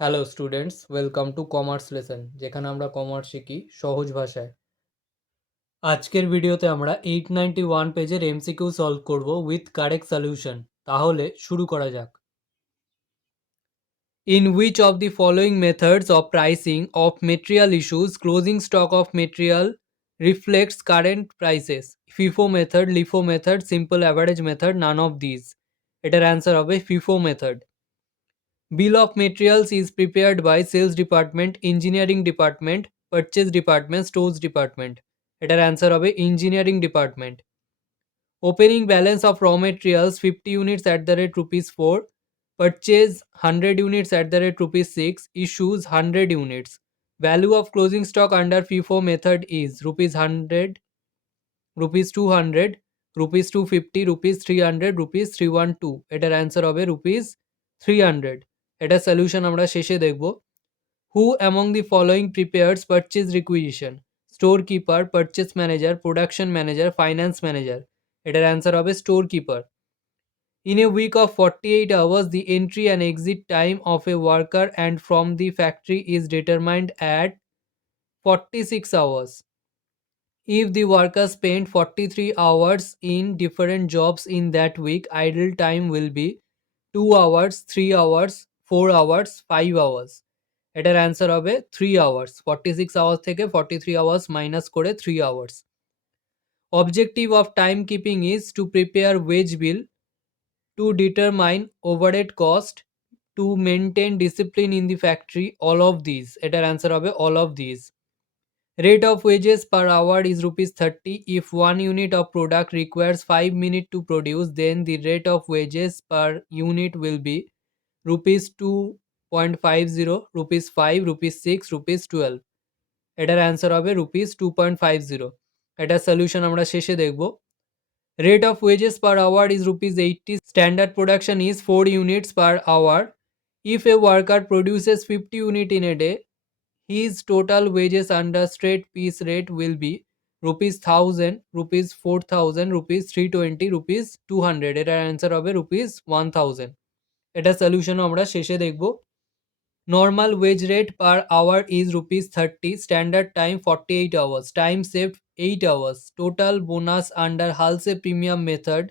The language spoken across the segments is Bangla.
Hello students, welcome to commerce lesson, যেখানে আমরা কমার্স শিখি সহজ ভাষায়। আজকের ভিডিওতে আমরা 891 পেজের এমসিকিউ সলভ করব উইথ কারেক্ট সলিউশন। তাহলে শুরু করা যাক। In which of the following methods of pricing of material issues closing stock of material reflects current prices? FIFO method, LIFO method, simple average method, none of this. এটার অ্যান্সার হবে FIFO method. Bill of materials is prepared by sales department, engineering department, purchase department, stores department. এটার অ্যান্সার হবে engineering department. Opening balance of raw materials 50 units at the rate rupees 4, purchase 100 units at the rate rupees 6, issues 100 units. Value of closing stock under FIFO method is rupees 100, rupees 200, rupees 250, rupees 300, rupees 312. এটার অ্যান্সার হবে rupees 300। এটা সলিউশন আমরা শেষে দেখব। হু among the following prepares purchase requisition? Store keeper, purchase manager, production manager, finance manager. এটার অ্যান্সার হবে store keeper. In a week of 48 hours, the entry and exit time of a worker and from the factory is determined at 46 hours. If the worker spent 43 hours in different jobs in that week, idle time will be 2 hours, 3 hours, 4 hours, 5 hours. এটার অ্যান্সার হবে 3 আওয়ার্স। 46 আওয়ার্স থেকে 43 আওয়ার্স মাইনাস করে 3 hours. Objective of time keeping is to prepare wage bill, to determine overhead cost, to maintain discipline in the factory, all of this. এটার অ্যান্সার হবে all of this. Rate of wages per hour is rupees 30. If 1 unit of product requires 5 minutes to produce, then the rate of wages per unit will be rupees 2.50, rupees 5, rupees 6, rupees 12. এটার অ্যান্সার হবে rupees 2.50। এটার সলিউশন আমরা শেষে দেখব। Rate of wages per hour is rupees 80. Standard production is 4 units per hour. If a worker produces 50 units in a day, his total wages under straight piece rate will be rupees 1000, rupees 4000, rupees 320, rupees 200. এটার অ্যান্সার হবে rupees 1000। এটা সলিউশনও আমরা শেষে দেখব। Normal wage rate per hour is rupees 30. Standard time 48 hours. Time saved 8 hours. Total bonus under Halse premium method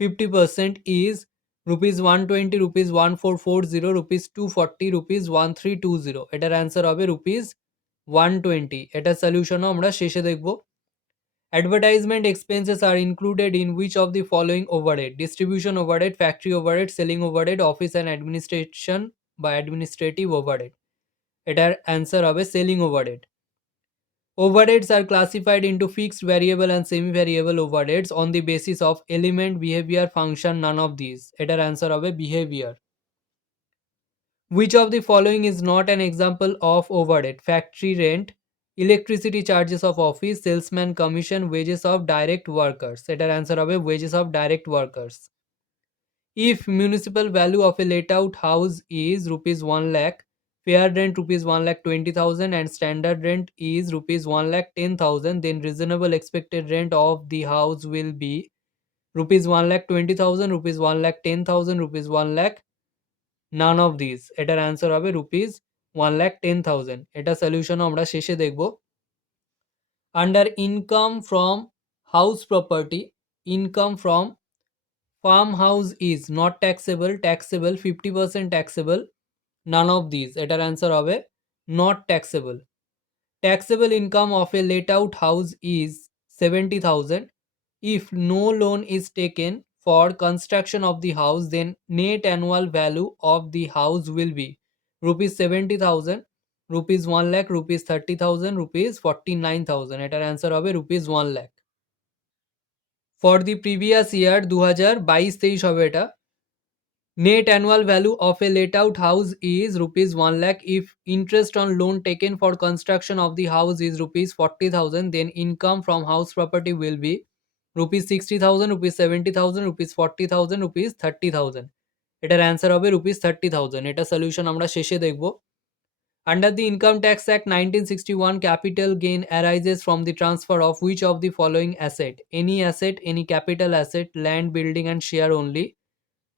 50% is rupees 120, rupees 1440, rupees 240, rupees 1320. এটার অ্যান্সার হবে rupees 120। এটা সলিউশনও আমরা শেষে দেখব। Advertisement expenses are included in which of the following overhead? Distribution overhead, factory overhead, selling overhead, office and administration বা administrative overhead. এটার অ্যান্সার হবে selling overhead. Overheads are classified into fixed, variable and semi-variable overheads on the basis of element, behavior, function, none of these. এটার অ্যান্সার হবে behavior. Which of the following is not an example of overhead? Factory rent, electricity charges of office, salesman commission, wages of direct workers. এটার অ্যান্সার হবে wages of direct workers. If municipal value of a let out house is rupees 1 lakh, fair rent rupees 1,20,000 and standard rent is rupees 1,10,000, then reasonable expected rent of the house will be rupees 1,20,000, rupees 1,10,000, rupees 1 lakh, none of these. এটার অ্যান্সার হবে rupees 1,10,000। এটা সলিউশন আমরা শেষে দেখব। Under income from house property, income from farmhouse is not taxable, taxable, 50% taxable, none of these. এটার অ্যান্সার হবে not taxable. Taxable income of a let out house is 70,000. If no loan is taken for construction of the house, then net annual value of the house will be rupees 70,000, rupees 1 lakh, rupees 30,000, rupees 49,000. এটার অ্যান্সার হবে rupees 1 lakh. For the previous year 2022-23 হবে এটা। Net annual value of a let out house is rupees 1 lakh. If interest on loan taken for construction of the house is rupees 40,000, then income from house property will be rupees 60,000, rupees 70,000, rupees 40,000, rupees 30,000. এটার অ্যান্সার হবে rupees 30,000। এটা সলিউশন আমরা শেষে দেখব। Under the Income Tax Act 1961, capital gain arises from the transfer of which of the following asset? Any asset, any capital asset, land, building and share only,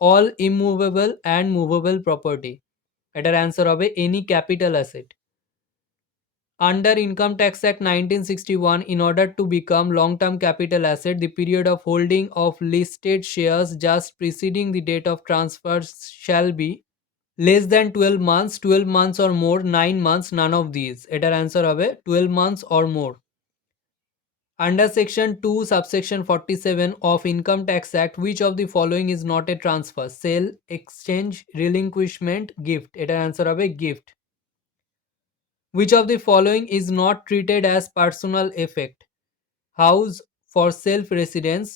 all immovable and movable property. এটার অ্যান্সার হবে any capital asset. Under Income Tax Act 1961, in order to become long-term capital asset, the period of holding of listed shares just preceding the date of transfer shall be less than 12 months, 12 months or more, 9 months, none of these. এটার অ্যান্সার হবে 12 months or more. Under Section 2, subsection 47 of Income Tax Act, which of the following is not a transfer? Sale, exchange, relinquishment, gift. এটার অ্যান্সার হবে gift. Which of the following is not treated as personal effect? House for self-residence,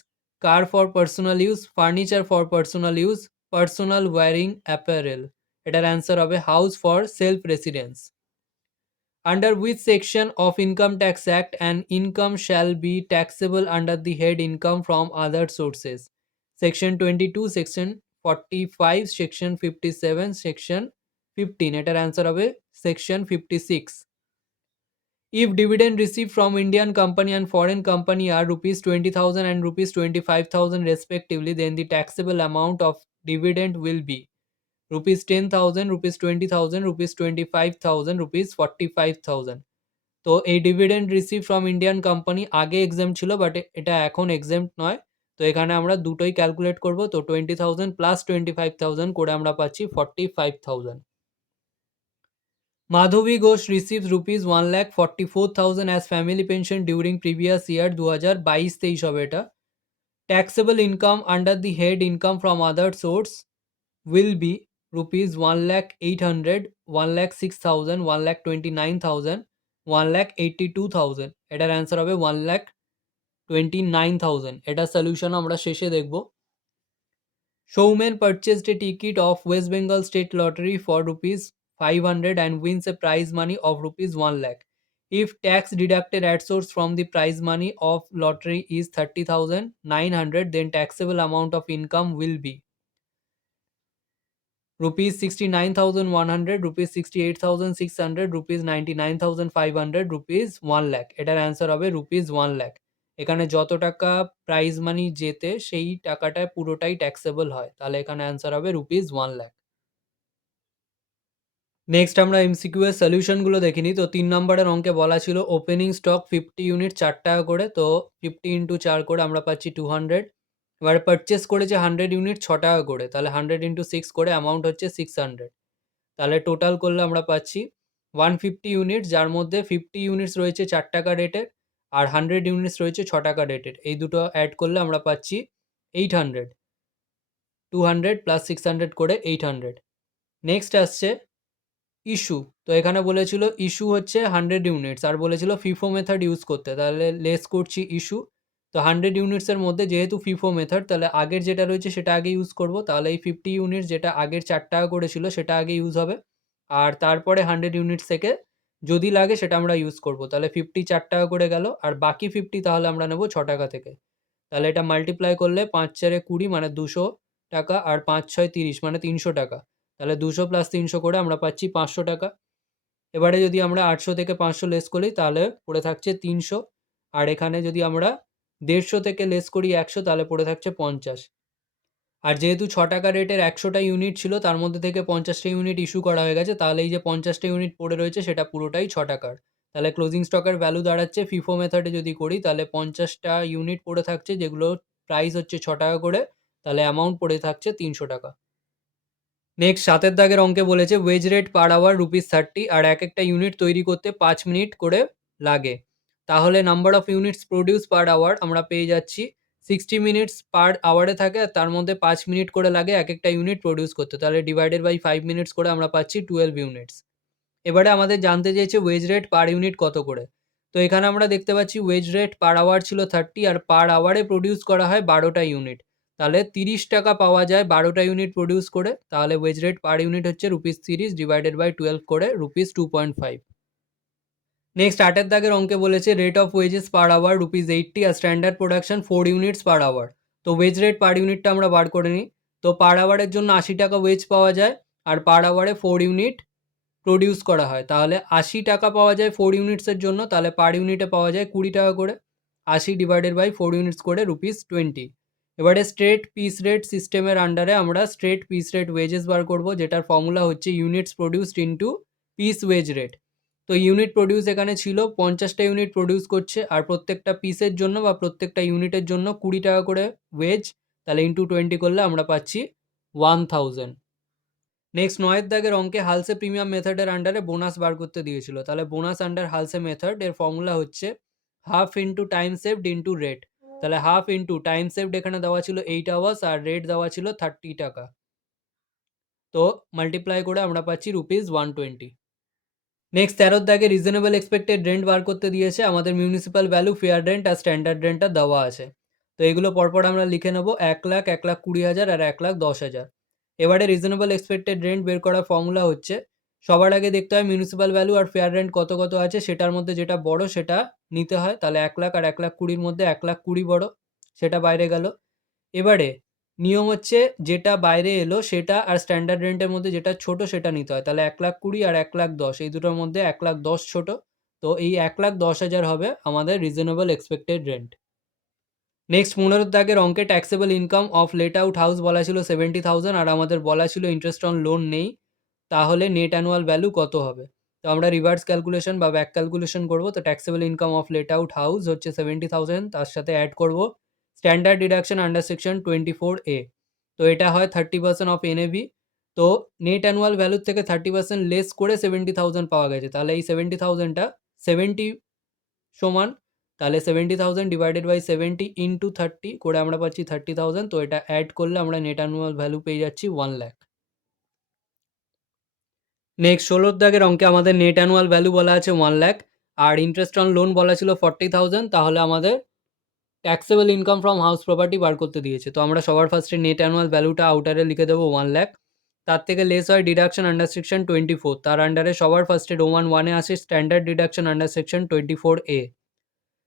car for personal use, furniture for personal use, personal wearing apparel. এটার অ্যান্সার হবে house for self-residence. Under which section of Income Tax Act an income shall be taxable under the head income from other sources? Section 22, Section 45, Section 57, Section 15. এটার অ্যান্সার হবে Section 56. If dividend received from Indian company and foreign company are rupees 20,000 and rupees 25,000 respectively, then the taxable amount of dividend will be rupees 10,000, rupees 20,000, rupees 25,000, rupees 45,000. তো এই dividend receive from Indian company আগে এক্সাম্পট ছিল, বাট এটা এখন এক্সাম্পট নয়। তো এখানে আমরা দুটোই ক্যালকুলেট করব। তো 20,000 প্লাস 25,000 করে আমরা পাচ্ছি 45,000। Madhavi Ghosh receives rupees 1,44,000 as family pension during previous year 2022-23 হবে এটা। Taxable income under the head income from other source will be rupees 1,800, 1,06,000, 1,29,000, 1,82,000। এটার অ্যান্সার হবে 1,29,000। এটা সলিউশন আমরা শেষে দেখব। Showman purchased a ticket of West Bengal State Lottery for rupees 500 and wins a prize money of rupees 1 lakh. If tax deducted at source from the prize money of lottery is 30,900, then taxable amount of income will be rupees 69,100, rupees 68,600, rupees 99,500, rupees 1 lakh. এটার অ্যান্সার হবে rupees 1 lakh. এখানে যত টাকা প্রাইজ মানি জেতে সেই টাকাটা পুরোটাই ট্যাক্সেবল হয়, তাহলে এখানে অ্যান্সার হবে rupees 1 lakh. নেক্সট আমরা এমসিকিউ এর সলিউশনগুলো দেখে নিই। তো 3 নম্বরের অঙ্কে বলা ছিল ওপেনিং স্টক 50 ইউনিট 4 টাকা করে, তো 50 ইন্টু 4 করে আমরা পাচ্ছি 200। এবার পারচেস করেছে 100 ইউনিট 6 টাকা করে, তাহলে 100 ইন্টু 6 করে অ্যামাউন্ট হচ্ছে 600। তাহলে টোটাল করলে আমরা পাচ্ছি 150 ইউনিট, যার মধ্যে 50 ইউনিটস রয়েছে 4 টাকা রেটের আর 100 ইউনিটস রয়েছে 6 টাকা রেটের। এই দুটো অ্যাড করলে আমরা পাচ্ছি 800। 200 প্লাস 600 করে 800। নেক্সট আসছে ইস্যু। তো এখানে বলেছিল ইস্যু হচ্ছে 100 ইউনিটস আর বলেছিল ফিফো মেথড ইউজ করতে, তাহলে লেস করছি ইস্যু। তো 100 ইউনিটসের মধ্যে যেহেতু ফিফো মেথড, তাহলে আগের যেটা রয়েছে সেটা আগে ইউজ করব। তাহলে এই 50 ইউনিট যেটা আগের 4 টাকা করে ছিল সেটা আগে ইউজ হবে, আর তারপরে 100 ইউনিটস থেকে যদি লাগে সেটা আমরা ইউজ করব। তাহলে 50 4 টাকা করে গেল, আর বাকি 50 তাহলে আমরা নেব 6 টাকা থেকে। তাহলে এটা মাল্টিপ্লাই করলে 5 4 20 মানে 200 টাকা, আর 5 6 30 মানে 300 টাকা। তাহলে 200 প্লাস 300 করে আমরা পাচ্ছি 500 টাকা। এবারে যদি আমরা 800 থেকে 500 লেস করি তাহলে পড়ে থাকছে 300, আর এখানে যদি আমরা 150 থেকে লেস করি 100 তাহলে পড়ে থাকছে 50। আর যেহেতু 6 টাকা রেটের 100টা ইউনিট ছিল, তার মধ্যে থেকে 50টা ইউনিট ইস্যু করা হয়ে গেছে, তাহলে এই যে 50টা ইউনিট পড়ে রয়েছে সেটা পুরোটাই 6 টাকার। তাহলে ক্লোজিং স্টকের ভ্যালু দাঁড়াচ্ছে ফিফো মেথডে যদি করি তাহলে 50টা ইউনিট পড়ে থাকছে, যেগুলো প্রাইস হচ্ছে 6 টাকা করে, তাহলে অ্যামাউন্ট পড়ে থাকছে 300 টাকা। নেক্সট 7 দাগের অঙ্কে বলেছে ওয়েজ রেট পার আওয়ার ₹30 আর এক একটা ইউনিট তৈরি করতে 5 মিনিট করে লাগে। তাহলে number of units produce per hour আমরা পেয়ে যাচ্ছি 60 মিনিটস পার আওয়ারে থাকে, আর তার মধ্যে 5 মিনিট করে লাগে এক একটা ইউনিট প্রডিউস করতে, তাহলে ডিভাইডেড বাই 5 মিনিটস করে আমরা পাচ্ছি 12 ইউনিটস। এবারে আমাদের জানতে চেয়েছে ওয়েজ রেট পার ইউনিট কত করে। তো এখানে আমরা দেখতে পাচ্ছি ওয়েজ রেট পার আওয়ার ছিল 30 আর পার আওয়ারে প্রডিউস করা হয় 12টা ইউনিট, তাহলে 30 টাকা পাওয়া যায় 12টা ইউনিট প্রডিউস করে। তাহলে ওয়েজ রেট পার ইউনিট হচ্ছে ₹30 ডিভাইডেড বাই 12 করে ₹2.5। নেক্সট 8 দাগের অঙ্কে বলেছে rate of wages per hour ₹80 আর standard production 4 units per hour. তো ওয়েজ রেট পার ইউনিটটা আমরা বার করে নিই। তো পার আওয়ারের জন্য 80 টাকা ওয়েজ পাওয়া যায় আর পার আওয়ারে 4 ইউনিট প্রডিউস করা হয়, তাহলে 80 টাকা পাওয়া যায় 4 ইউনিটসের জন্য, তাহলে পার ইউনিটে পাওয়া যায় 20 টাকা করে। 80 ডিভাইডেড বাই 4 ইউনিটস করে ₹20। এবারে স্ট্রেট পিস রেট সিস্টেমের আন্ডারে আমরা স্ট্রেট পিস রেট ওয়েজেস বার করব, যেটার ফর্মুলা হচ্ছে units produced into piece wage rate. তো ইউনিট প্রডিউস এখানে ছিল 50টা ইউনিট প্রডিউস করছে, আর প্রত্যেকটা পিসের জন্য বা প্রত্যেকটা ইউনিটের জন্য 20 টাকা করে ওয়েজ, তাহলে ইনটু 20 করলে আমরা পাচ্ছি 1000। নেক্সট 9 দাগের অঙ্কে হালসে প্রিমিয়াম মেথডের আন্ডারে বোনাস বার করতে দিয়েছিল, তাহলে বোনাস আন্ডার হালসে মেথড এর ফর্মুলা হচ্ছে half into time saved into rate. তাহলে হাফ ইন্টু টাইম সেভড এখানে দেওয়া ছিল 8 আওয়ার্স আর রেট দেওয়া ছিল 30 টাকা, তো মাল্টিপ্লাই করে আমরা পাচ্ছি ₹120। নেক্সট 13 দাগে রিজনেবল এক্সপেক্টেড রেন্ট বার করতে দিয়েছে, আমাদের মিউনিসিপ্যাল ভ্যালু, ফেয়ার রেন্ট আর স্ট্যান্ডার্ড রেন্টটা দেওয়া আছে। তো এগুলো পরপর আমরা লিখে নেব, 1,00,000, 1,20,000 আর 1,10,000। এবারে রিজনেবল এক্সপেক্টেড রেন্ট বের করার ফর্মুলা হচ্ছে সবার আগে দেখতে হয় মিউনিসিপ্যাল ভ্যালু আর ফেয়ার রেন্ট কত কত আছে, সেটার মধ্যে যেটা বড় সেটা নিতে হয়। তাহলে 1,00,000 আর 1,20,000 মধ্যে 1,20,000 বড়, সেটা বাইরে গেল। এবারে নিয়ম হচ্ছে যেটা বাইরে এলো সেটা আর স্ট্যান্ডার্ড রেন্টের মধ্যে যেটা ছোট সেটা নিতে হয়। তাহলে 1,20,000 আর 1,10,000 এই দুটোর মধ্যে 1,10,000 ছোট, তো এই 1,10,000 হবে আমাদের রিজনেবল এক্সপেক্টেড রেন্ট। নেক্সট 15 দাগের অঙ্কে taxable income of late out house বলা ছিল 70,000 আর আমাদের বলা ছিল ইন্টারেস্ট অন লোন নেই, তাহলে নেট অ্যানুয়াল ভ্যালু কত হবে? তো আমরা রিভার্স ক্যালকুলেশন বা ব্যাক ক্যালকুলেশন করব। তো taxable income of late out house হচ্ছে 70,000, তার সাথে অ্যাড করব standard deduction under section 24A, তো এটা হয় 30% অফ এনএভি। তো নেট অ্যানুয়াল ভ্যালুর থেকে 30% লেস করে 70,000 পাওয়া গেছে, তাহলে এই 70,000টা 70 সমান, তাহলে 70,000 ডিভাইডেড বাই 70 ইন্টু 30 করে আমরা পাচ্ছি 30,000, তো এটা অ্যাড করলে আমরা নেট অ্যানুয়াল ভ্যালু পেয়ে যাচ্ছি 1,00,000। নেক্সট 16 দাগের অঙ্কে আমাদের নেট অ্যানুয়াল ভ্যালু বলা আছে 1,00,000 আর ইন্টারেস্ট অন লোন বলা ছিল 40,000, তাহলে আমাদের taxable income from house property বার করতে দিয়েছে। তো আমরা সবার ফার্স্টে নেট অ্যানুয়াল ভ্যালুটা আউটারে লিখে দেবো 1,00,000, তার থেকে লেস হয় ডিডাকশন আন্ডার সেকশন 24, তার আন্ডারে সবার ফার্স্টে রোমান 1-এ আসে standard deduction under section 24A।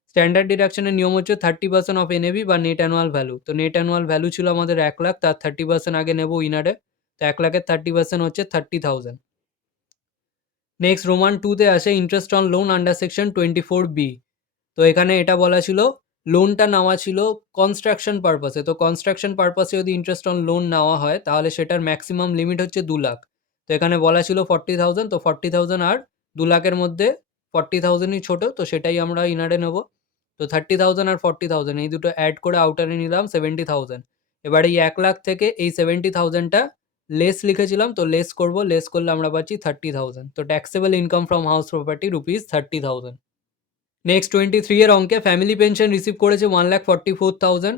Standard ডিডাকশনের নিয়ম হচ্ছে 30% অফ এনএভি বা নেট অ্যানুয়াল ভ্যালু। তো নেট অ্যানুয়াল ভ্যালু ছিল আমাদের 1,00,000, তার 30% আগে নেব ইনারে, তো 1,00,000-এর 30% হচ্ছে 30,000। নেক্সট রোমান 2-তে আসে interest on loan under section 24B। তো এখানে এটা বলা ছিল লোনটা নেওয়া ছিল কনস্ট্রাকশন পারপাসে, তো কনস্ট্রাকশন পারপাসে যদি ইন্টারেস্ট অন লোন নেওয়া হয় তাহলে সেটার ম্যাক্সিমাম লিমিট হচ্ছে 2,00,000। তো এখানে বলা ছিল 40,000, তো 40,000 আর 2,00,000-এর মধ্যে 40,000ই ছোট, তো সেটাই আমরা ইনারে নেব। তো 30,000 আর 40,000 এই দুটো অ্যাড করে আউটারে নিলাম 70,000। এবার এই 1,00,000 থেকে এই 70,000টা লেস লিখেছিলাম, তো লেস করব, লেস করলে আমরা পাচ্ছি 30,000। তো taxable income from house property ₹30,000। Next 23 এর অঙ্কে ফ্যামিলি পেনশন রিসিভ করেছে 1,44,000,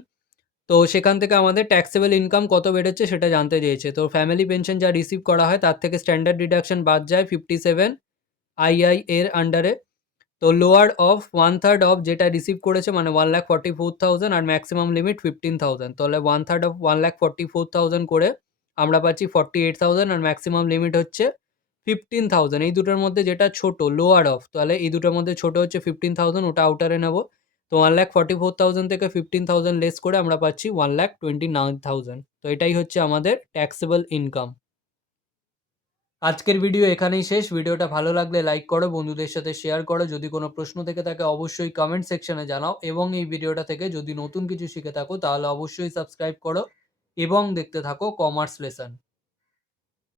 তো সেখান থেকে আমাদের ট্যাক্সেবল ইনকাম কত বেড়েছে সেটা জানতে চেয়েছে। তো ফ্যামিলি পেনশন যা রিসিভ করা হয় তার থেকে স্ট্যান্ডার্ড ডিডাকশন বাদ যায় 57 আইআই এর আন্ডারে। তো লোয়ার অফ 1/3 অফ যেটা রিসিভ করেছে মানে 1,44,000 আর ম্যাক্সিমাম লিমিট 15,000, তাহলে 1/3 অফ 1,44,000 করে আমরা পাচ্ছি 48,000 আর ম্যাক্সিমাম লিমিট হচ্ছে 15,000। এই দুটোর মধ্যে যেটা ছোট লোয়ার অফ, তাহলে এই দুটোর মধ্যে ছোট হচ্ছে 15,000, ওটা আউটারে নেব। তো 1,44,000 থেকে 15,000 লেস করে আমরা পাচ্ছি 1,29,000। তো এটাই হচ্ছে আমাদের ট্যাক্সেবল ইনকাম। আজকের ভিডিও এখানেই শেষ। ভিডিওটা ভালো লাগলে লাইক করো, বন্ধুদের সাথে শেয়ার করো। যদি কোনো প্রশ্ন থেকে থাকে অবশ্যই কমেন্ট সেকশনে জানাও, এবং এই ভিডিওটা থেকে যদি নতুন কিছু শিখে থাকো তাহলে অবশ্যই সাবস্ক্রাইব করো এবং দেখতে থাকো কমার্স লেসন।